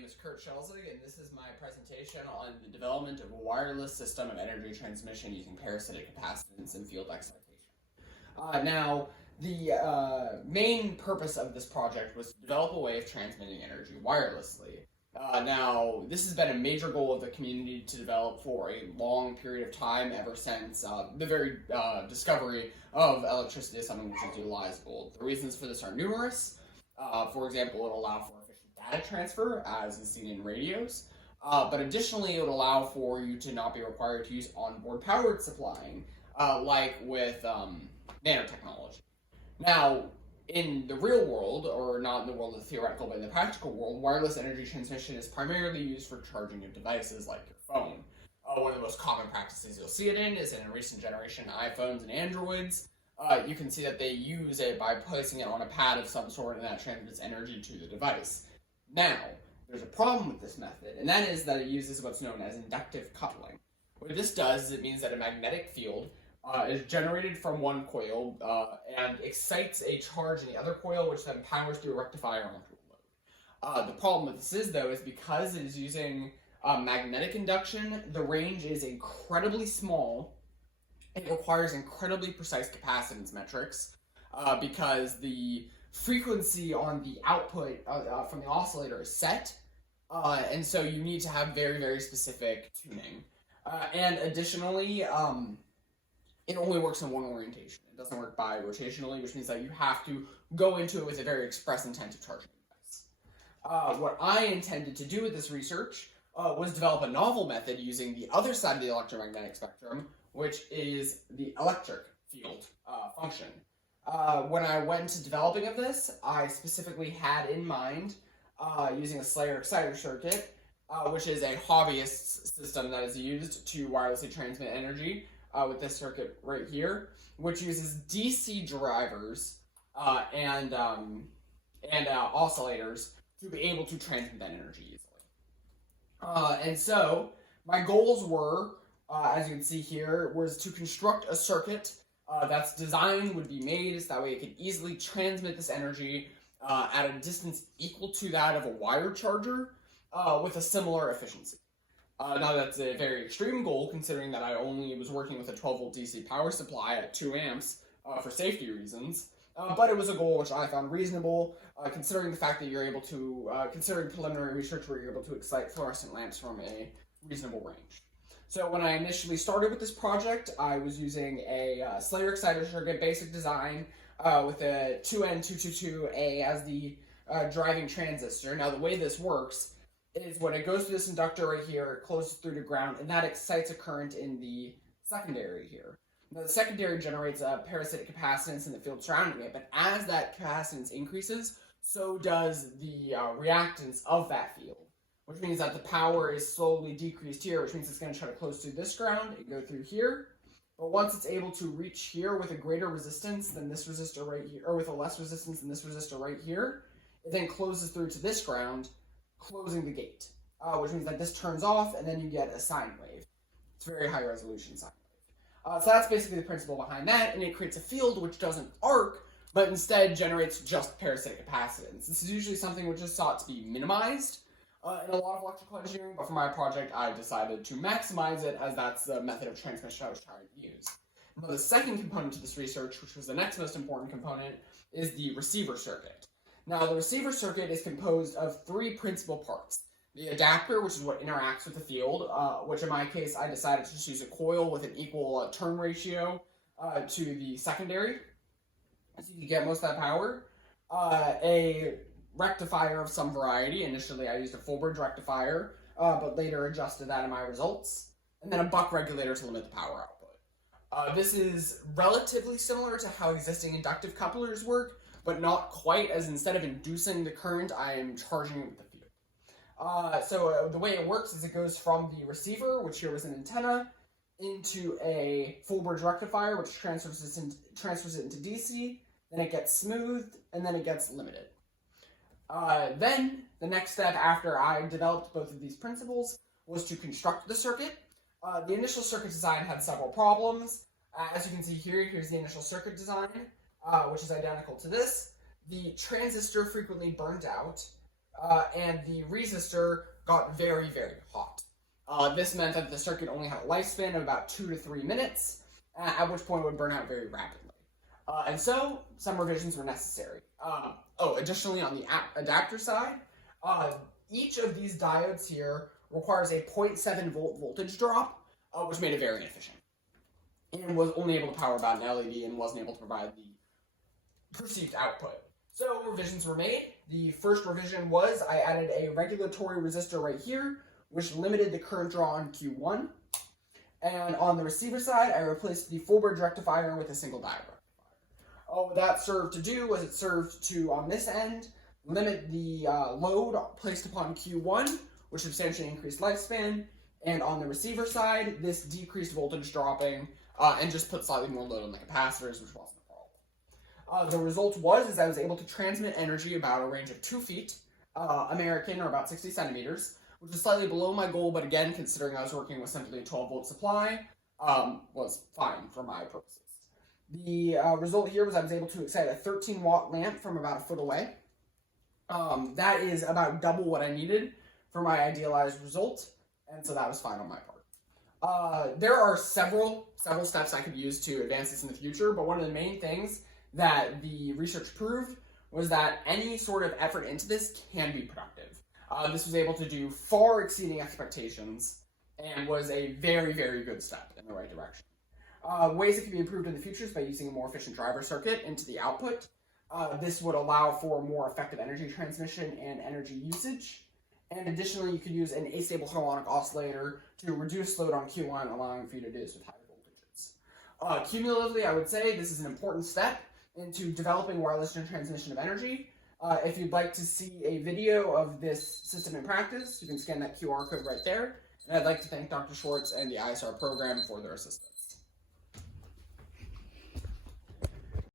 name is Kurt Schelsig, and this is my presentation on the development of a wireless system of energy transmission using parasitic capacitance and field excitation. Now, the main purpose of this project was to develop a way of transmitting energy wirelessly. Now, this has been a major goal of the community to develop for a long period of time, ever since the very discovery of electricity as something which is utilizable. The reasons for this are numerous. For example, it will allow for efficient data transfer, as is seen in radios. But additionally, it would allow for you to not be required to use onboard power supplying, like with nanotechnology. Now, in the real world, or not in the world of the theoretical, but in the practical world, wireless energy transmission is primarily used for charging of devices like your phone. One of the most common practices you'll see it in is in recent generation iPhones and Androids. You can see that they use it by placing it on a pad of some sort, and that transmits energy to the device. Now, there's a problem with this method, and that is that it uses what's known as inductive coupling. What this does is it means that a magnetic field is generated from one coil and excites a charge in the other coil, which then powers through a rectifier onto a load. The problem with this is, though, is because it is using magnetic induction, the range is incredibly small. It requires incredibly precise capacitance metrics because the frequency on the output from the oscillator is set, and so you need to have very, very specific tuning. And additionally, it only works in one orientation. It doesn't work bi-rotationally, which means that you have to go into it with a very express intent of charging the device. What I intended to do with this research was develop a novel method using the other side of the electromagnetic spectrum, which is the electric field function. When I went to developing of this, I specifically had in mind using a Slayer exciter circuit, which is a hobbyist system that is used to wirelessly transmit energy with this circuit right here, which uses DC drivers and oscillators to be able to transmit that energy easily. And so my goals were, as you can see here, was to construct a circuit that's designed would be made so that way it could easily transmit this energy at a distance equal to that of a wire charger with a similar efficiency. Now that's a very extreme goal, considering that I only was working with a 12-volt DC power supply at 2 amps for safety reasons, but it was a goal which I found reasonable, considering the fact that you're able to, considering preliminary research where you're able to excite fluorescent lamps from a reasonable range. So when I initially started with this project, I was using a Slayer exciter circuit basic design with a 2N222A as the driving transistor. Now the way this works is when it goes through this inductor right here, it closes through to ground, and that excites a current in the secondary here. Now the secondary generates a parasitic capacitance in the field surrounding it, but as that capacitance increases, so does the reactance of that field, which means that the power is slowly decreased here, which means it's going to try to close through this ground and go through here. But once it's able to reach here with a greater resistance than this resistor right here, or with a less resistance than this resistor right here, it then closes through to this ground, closing the gate, which means that this turns off, and then you get a sine wave. It's a very high resolution sine wave. So that's basically the principle behind that, and it creates a field which doesn't arc, but instead generates just parasitic capacitance. This is usually something which is sought to be minimized in a lot of electrical engineering, but for my project I decided to maximize it, as that's the method of transmission I was trying to use. Now, the second component to this research, which was the next most important component, is the receiver circuit. Now, the receiver circuit is composed of three principal parts. The adapter, which is what interacts with the field, which in my case I decided to just use a coil with an equal turn ratio to the secondary, so you get most of that power. A rectifier of some variety. Initially I used a full bridge rectifier, but later adjusted that in my results. And then a buck regulator to limit the power output. This is relatively similar to how existing inductive couplers work, but not quite, as instead of inducing the current, I am charging it with the field. So the way it works is it goes from the receiver, which here was an antenna, into a full bridge rectifier, which transfers it into DC, then it gets smoothed, and then it gets limited. Then, the next step after I developed both of these principles was to construct the circuit. The initial circuit design had several problems. As you can see here, here's the initial circuit design, which is identical to this. The transistor frequently burned out. and the resistor got very, very hot. This meant that the circuit only had a lifespan of about 2 to 3 minutes, at which point it would burn out very rapidly. And so, some revisions were necessary. Additionally, on the adapter side, each of these diodes here requires a 0.7 volt voltage drop, which made it very inefficient, and was only able to power about an LED and wasn't able to provide the perceived output. So revisions were made. The first revision was I added a regulatory resistor right here, which limited the current draw on Q1. And on the receiver side, I replaced the full bridge rectifier with a single diode rectifier. What that served to do was it served to, on this end, limit the load placed upon Q1, which substantially increased lifespan. And on the receiver side, this decreased voltage dropping and just put slightly more load on the capacitors, which wasn't a problem. The result was I was able to transmit energy about a range of 2 feet, American, or about 60 centimeters, which is slightly below my goal, but again, considering I was working with simply a 12-volt supply, was fine for my purposes. The result here was I was able to excite a 13-watt lamp from about a foot away. That is about double what I needed for my idealized result, and so that was fine on my part. There are several steps I could use to advance this in the future, but one of the main things that the research proved was that any sort of effort into this can be productive. This was able to do far exceeding expectations and was a very, very good step in the right direction. Ways it can be improved in the future is by using a more efficient driver circuit into the output. This would allow for more effective energy transmission and energy usage. And additionally, you could use an astable harmonic oscillator to reduce load on Q1, allowing for you to do this with higher voltages. Cumulatively, I would say this is an important step into developing wireless transmission of energy. If you'd like to see a video of this system in practice, you can scan that QR code right there. And I'd like to thank Dr. Schwartz and the ISR program for their assistance.